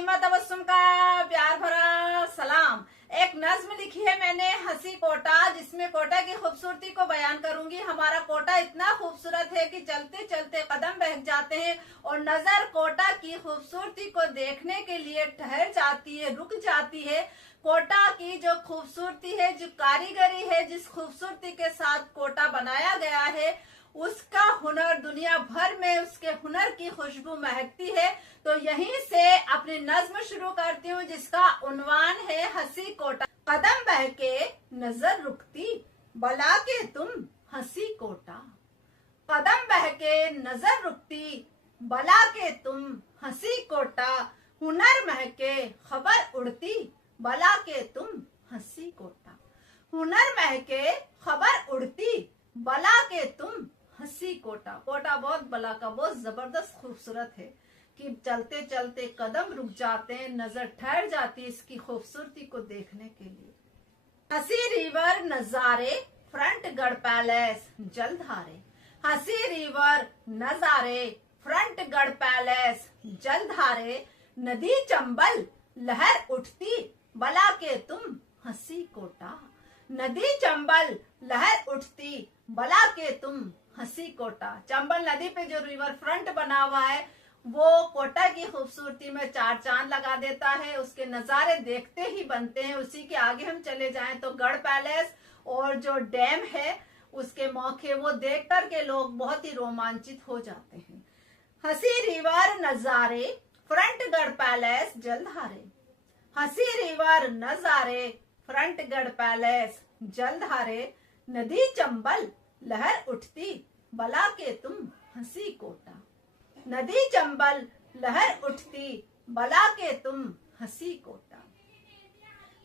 नसीमा तबस्सुम का प्यार भरा सलाम। एक नज्म लिखी है मैंने हंसी कोटा, जिसमें कोटा की खूबसूरती को बयान करूंगी। हमारा कोटा इतना खूबसूरत है कि चलते चलते कदम बहक जाते हैं और नजर कोटा की खूबसूरती को देखने के लिए ठहर जाती है, रुक जाती है। कोटा की जो खूबसूरती है, जो कारीगरी है, जिस खूबसूरती के साथ कोटा बनाया गया है, उसका हुनर दुनिया भर में उसके हुनर की खुशबू महकती है। तो यहीं से अपनी नज्म शुरू करती हूँ, जिसका उन्वान है हंसी कोटा। कदम बहके नजर रुकती, बला के तुम हंसी कोटा। कदम बहके नजर रुकती, बला के तुम हंसी कोटा। हुनर महके खबर उड़ती, बला के तुम हंसी कोटा। हुनर महके खबर उड़ती, बला के तुम हंसी कोटा। कोटा बहुत बला का बहुत जबरदस्त खूबसूरत है कि चलते चलते कदम रुक जाते हैं, नजर ठहर जाती है इसकी खूबसूरती को देखने के लिए। हंसी रिवर नजारे, फ्रंट गढ़ पैलेस जलधारे। हंसी रिवर नजारे, फ्रंट गढ़ पैलेस जलधारे। नदी चंबल लहर उठती, बला के तुम हंसी कोटा। नदी चंबल लहर उठती, बला के तुम हंसी कोटा। चंबल नदी पे जो रिवर फ्रंट बना हुआ है वो कोटा की खूबसूरती में चार चांद लगा देता है। उसके नजारे देखते ही बनते हैं। उसी के आगे हम चले जाएं तो गढ़ पैलेस और जो डैम है उसके मौके वो देख कर के लोग बहुत ही रोमांचित हो जाते हैं। हंसी रिवर नजारे, फ्रंट गढ़ पैलेस जलधारे। हंसी रिवर नजारे, फ्रंट गढ़ पैलेस जलधारे। नदी चंबल लहर उठती, बला के तुम हंसी कोटा। नदी चंबल लहर उठती, बला के तुम हंसी कोटा।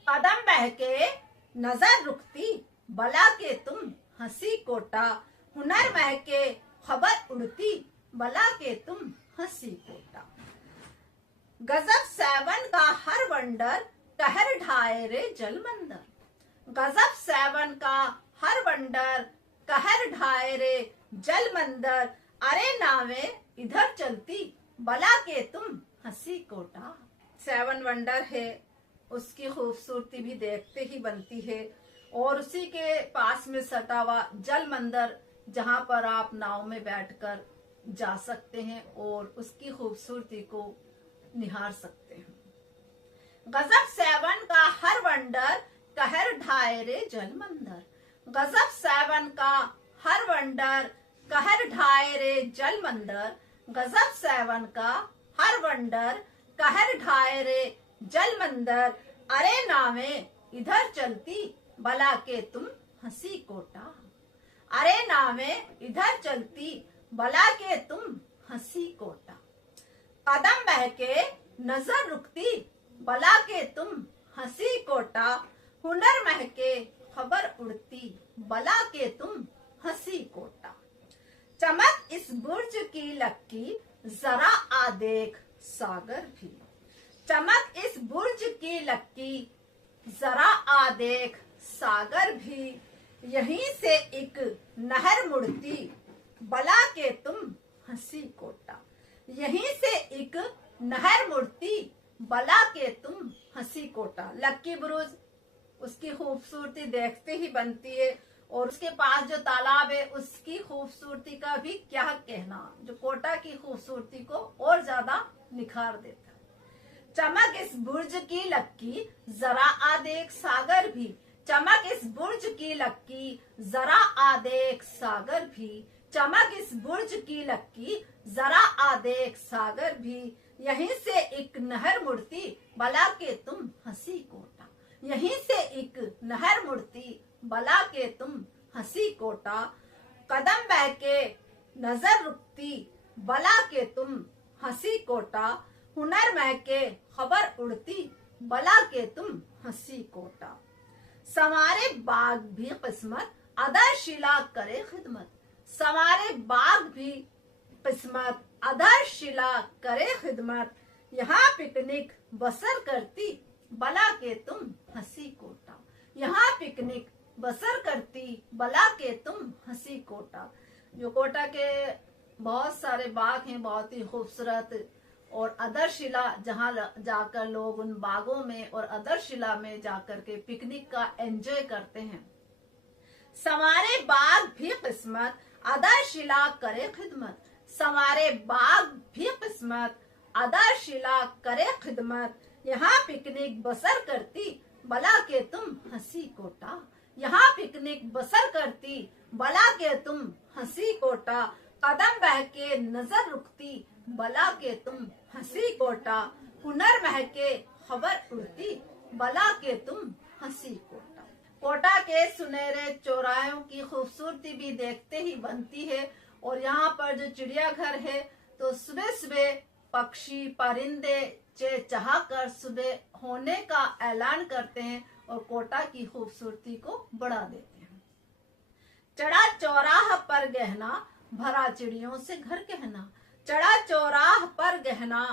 कदम बहके नजर रुकती, बला के तुम हंसी कोटा। हुनर महके खबर उड़ती, बला के तुम हंसी कोटा। गजब सेवन का हर वंडर, कहर ढाए रे जलमंदर। गजब सेवन का हर वंडर, कहर ढाए रे जलमंदर। अरे नावे इधर चलती, बला के तुम हंसी कोटा। सेवन वंडर है, उसकी खूबसूरती भी देखते ही बनती है। और उसी के पास में सटा हुआ जल मंदिर, जहां पर आप नाव में बैठकर जा सकते हैं और उसकी खूबसूरती को निहार सकते हैं। गजब सेवन का हर वंडर, कहर ढाए रे जल मंदिर। गजब सेवन का हर वंडर, कहर ढाए रे जल मंदिर। गजब सेवन का हर वंडर, कहर ढाए रे जल मंदिर। अरे नावे इधर चलती, बला के तुम हंसी कोटा। अरे नावे इधर चलती, बला के तुम हंसी कोटा। कदम बहके नजर रुकती, बला के तुम हंसी कोटा। हुनर महके खबर उड़ती, बला के तुम हंसी कोटा। चमक इस बुर्ज की लक्की, जरा आ देख सागर भी। चमक इस बुर्ज की लक्की, जरा आ देख सागर भी। यहीं से एक नहर मुड़ती, बला के तुम हंसी कोटा। यहीं से एक नहर मुड़ती, बला के तुम हंसी कोटा। लक्की बुर्ज, उसकी खूबसूरती देखते ही बनती है और उसके पास जो तालाब है उसकी खूबसूरती का भी क्या कहना, जो कोटा की खूबसूरती को और ज्यादा निखार देता है। चमक इस बुर्ज की लक्की, जरा आ देख सागर भी। चमक इस बुर्ज की लक्की, जरा आ देख सागर भी। चमक इस बुर्ज की लक्की, जरा आ देख सागर भी। यहीं से एक नहर मुड़ती, बला के तुम हंसी कोटा। यहीं से एक नहर मुड़ती, बला के तुम हंसी कोटा। कदम बहके नजर रुकती, बला के तुम हंसी कोटा। हुनर महके खबर उड़ती, बला के तुम हंसी कोटा। संवारे बाग भी किस्मत, अदर शिला करे खिदमत। संवारे बाग भी किस्मत, अदर शिला करे खिदमत। यहाँ पिकनिक बसर करती, बला के तुम हंसी कोटा। यहाँ पिकनिक बसर करती, बला के तुम हंसी कोटा। जो कोटा के बहुत सारे बाग हैं, बहुत ही खूबसूरत, और अदरशिला जहाँ जाकर लोग उन बागों में और अदरशिला में जाकर के पिकनिक का एंजॉय करते हैं। संवारे बाग भी किस्मत, अदरशिला करे खिदमत। संवारे बाग भी किस्मत, अदरशिला करे खिदमत। यहाँ पिकनिक बसर करती, भला के तुम हंसी कोटा। यहाँ पिकनिक बसर करती, भला के तुम हंसी कोटा। कदम बहके नजर रुकती, भला के तुम हंसी कोटा। हुनर महके खबर उड़ती, भला के तुम हंसी कोटा। कोटा के सुनहरे चौराहों की खूबसूरती भी देखते ही बनती है। और यहाँ पर जो चिड़ियाघर है तो सुबह सुबह पक्षी परिंदे चहचहा कर सुबह होने का ऐलान करते हैं और कोटा की खूबसूरती को बढ़ा देते हैं। चढ़ा चौराह पर गहना, भरा चिड़ियों से घर कहना। चढ़ा चौराह पर गहना,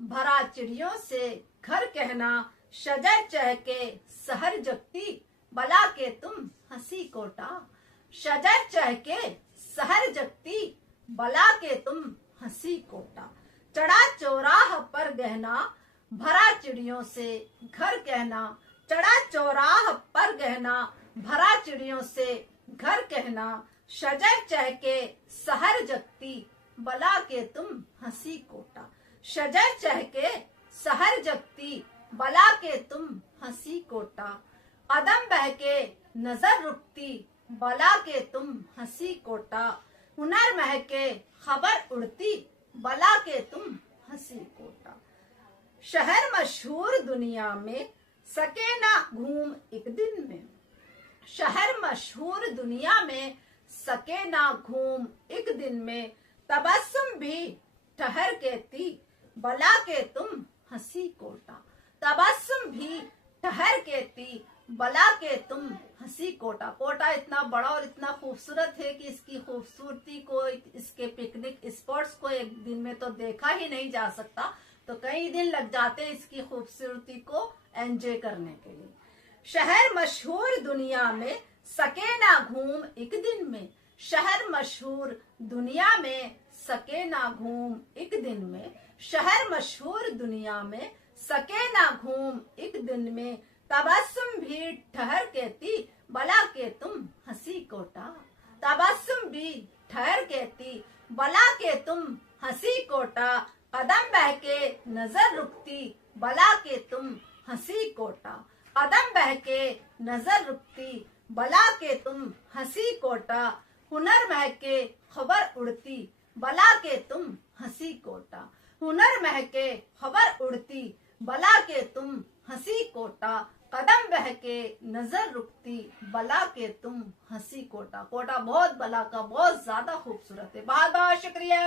भरा चिड़ियों से घर कहना। शजर चहके सहर जगती, भला के तुम हंसी कोटा। शजर चहके सहर जगती, भला के तुम हंसी कोटा। चढ़ा चौराह पर गहना, भरा चिड़ियों से घर कहना। चढ़ा चौराह पर गहना, भरा चिड़ियों से घर कहना। शजर चहके सहर जगती, भला के तुम हंसी कोटा। शजर चहके सहर जगती, भला के तुम हंसी कोटा। कदम बहके नजर रुकती, भला के तुम हंसी कोटा। हुनर महके खबर उड़ती, भला के तुम हंसी कोटा। शहर मशहूर दुनिया में, सके ना घूम एक दिन में। शहर मशहूर दुनिया में, सके ना घूम एक दिन में। तबस्सुम भी ठहर के थी, भला के तुम हंसी कोटा। तबस्सुम भी ठहर के थी, भला के तुम हंसी कोटा। कोटा इतना बड़ा और इतना खूबसूरत है कि इसकी खूबसूरती को, इसके पिकनिक स्पॉट्स को एक दिन में तो देखा ही नहीं जा सकता। तो कई दिन लग जाते हैं इसकी खूबसूरती को एंजॉय करने के लिए। शहर मशहूर दुनिया में, सके ना घूम एक दिन में। शहर मशहूर दुनिया में, सके ना घूम एक दिन में। शहर मशहूर दुनिया में, सके ना घूम एक दिन में। तबस्सुम भी ठहर के थी, भला के तुम हंसी कोटा। तबस्सुम भी ठहर के थी, भला के तुम हंसी कोटा। कदम बहके नजर रुकती, भला के तुम हंसी कोटा। कदम बहके नजर रुकती, भला के तुम हंसी कोटा। हुनर महके खबर उड़ती, भला के तुम हंसी कोटा। हुनर महके खबर उड़ती, भला के तुम हंसी कोटा। कदम बहके नजर रुकती, भला के तुम हंसी कोटा। कोटा बहुत भला का बहुत ज्यादा खूबसूरत है। बहुत बहुत शुक्रिया।